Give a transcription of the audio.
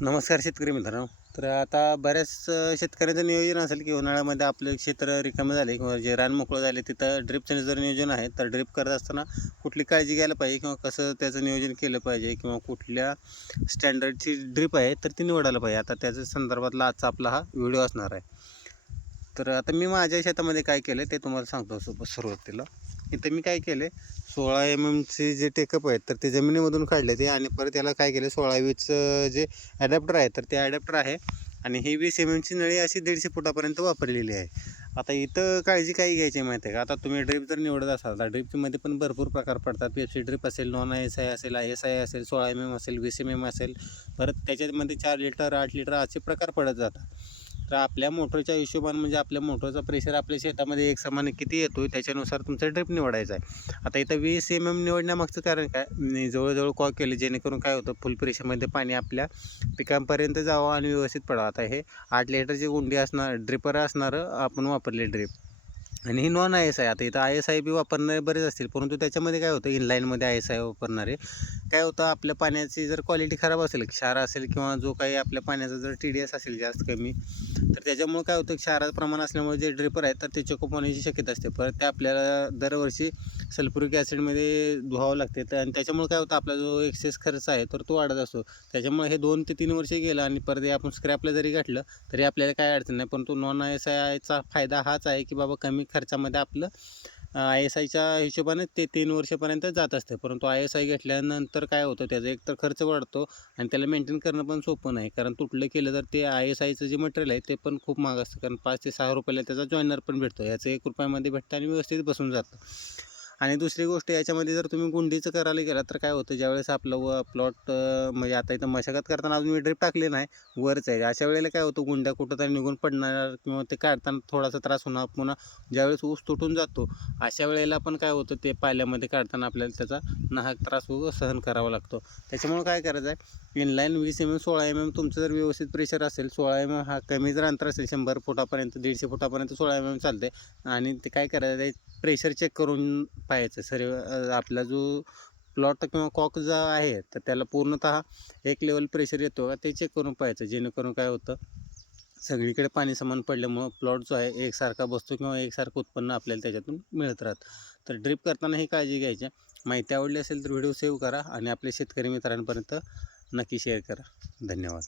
नमस्कार शेतकरी मित्रांनो. तर आता बऱ्याच शेतकऱ्यांचं नियोजन असेल की उन्हाळ्यामध्ये आपलं क्षेत्र रिकामं झाले किंवा जे रान मोकळं झाले तिथं ड्रिपचं जर नियोजन आहे तर ड्रिप करत असताना कुठली काळजी घ्यायला पाहिजे किंवा कसं त्याचं नियोजन केलं पाहिजे किंवा कुठल्या स्टँडर्डची ड्रिप आहे तर ती निवडायला पाहिजे. आता त्याच्या संदर्भातला आजचा आपला हा व्हिडिओ असणार आहे. तर आता मी माझ्या शेतामध्ये काय केलं ते तुम्हाला सांगतो. सुरुवातीला इथं मी काय केले, 16 mm जे टेकअप आहेत तर ते जमिनीमधून काढले ते आणि परत याला काय केलं 16-20 जे ॲडॅप्टर आहे तर ते ॲडॅप्टर आहे आणि ही 20 mm नळी अशी 150 फुटापर्यंत वापरलेली आहे. आता इथं काळजी काय घ्यायची माहिती आहे का, आता तुम्ही ड्रीप जर निवडत असाल तर ड्रीपमध्ये पण भरपूर प्रकार पडतात. पेप्सी ड्रीप असेल, नॉन ISI असेल, ISI असेल, 16 mm असेल, 20 mm असेल, परत त्याच्यामध्ये 4 लिटर 8 लिटर असे प्रकार पडत जातात. तर आपल्या मोटरच्या हिशोबाने म्हणजे आपल्या मोटरचा प्रेशर आपल्या शेतामध्ये एक समान किती येतो त्याच्यानुसार तुमचा ड्रिप निवडायचा आहे. आता इथं 20 mm निवडण्यामागचं कारण काय, मी जवळजवळ कॉल केले जेणेकरून काय होतं फुल प्रेशरमध्ये पाणी आपल्या पिकांपर्यंत जावं आणि व्यवस्थित पडावं. आता हे 8 लिटरची गुंडी असणार ड्रिपर असणारं आपण वापरले ड्रिप आणि ही नॉन ISI. आता इथं ISI बी वापरणारे बरेच असतील, परंतु त्याच्यामध्ये काय होतं इनलाईनमध्ये ISI वापरणारे काय होतं आपल्या पाण्याची जर क्वालिटी खराब असेल, क्षार असेल किंवा जो काही आपल्या पाण्याचा जर TDS असेल जास्त कमी, तर त्याच्यामुळे काय होतं क्षाराचं प्रमाण असल्यामुळे जे ड्रिपर आहेत तर ते चोकअप होण्याची शक्यता असते. परत ते आपल्याला दरवर्षी सल्फ्युरिक ॲसिडमध्ये धुवावं लागते आणि त्याच्यामुळे काय होतं आपला जो एक्सेस खर्च आहे तर तो वाढत असतो. त्याच्यामुळे हे 2 ते 3 वर्षे गेलं आणि परत हे आपण स्क्रॅपला जरी घातलं तरी आपल्याला काय अडचण नाही. परंतु नॉन ISIचा फायदा हाच आहे की बाबा कमी खर्चामध्ये आपलं ISIच्या हिशोबाने ते 3 वर्षापर्यंत जात असते. परंतु ISI घेतल्यानंतर काय होतं त्याचा एकतर खर्च वाढतो आणि त्याला मेंटेन करणं पण सोपं नाही, कारण तुटलं केलं तर ते ISIचं जे मटेरियल आहे ते पण खूप महाग असतं, कारण 5 ते 6 रुपयाला त्याचा जॉईनर पण भेटतो. याचं 1 रुपयामध्ये भेटतं आणि व्यवस्थित बसून जातं. आणि दुसरी गोष्ट याच्यामध्ये जर तुम्ही गुंडीचं करायला गेला तर काय होतं ज्यावेळेस आपलं प्लॉट म्हणजे आता इथं मशागत करताना अजून मी ड्रिप टाकले नाही, वरच आहे. अशा वेळेला काय होतं गुंड्या कुठं तरी निघून पडणार किंवा ते काढताना थोडासा त्रास होणार. पुन्हा ज्यावेळेस ऊस तुटून जातो अशा वेळेला पण काय होतं ते पाल्यामध्ये काढताना आपल्याला त्याचा नाहक त्रास सहन करावा लागतो. त्याच्यामुळे काय करायचं आहे, इनलाईन 20 mm 16 mm तुमचं जर व्यवस्थित प्रेशर असेल, 16 mm हा कमी जर अंतर असेल 100 फुटापर्यंत 150 फुटापर्यंत 16 mm चालते आणि ते काय करायचं आहे प्रेशर चेक करून पाहायचं. आपला जो प्लॉट किंवा कॉक जो आहे तर त्याला पूर्णतः एक लेवल प्रेशर येतो का ते चेक करून पाहायचं, जेणेकरून काय होतं सगळीकडे पाणी समान पडल्यामुळं प्लॉट जो आहे एकसारखा बसतो किंवा एकसारखं उत्पन्न आपल्याला त्याच्यातून मिळत राहतं. तर ड्रिप करताना ही काळजी घ्यायची. माहिती आवडली असेल तर व्हिडिओ सेव्ह करा आणि आपल्या शेतकरी मित्रांपर्यंत नक्की शेअर करा. धन्यवाद.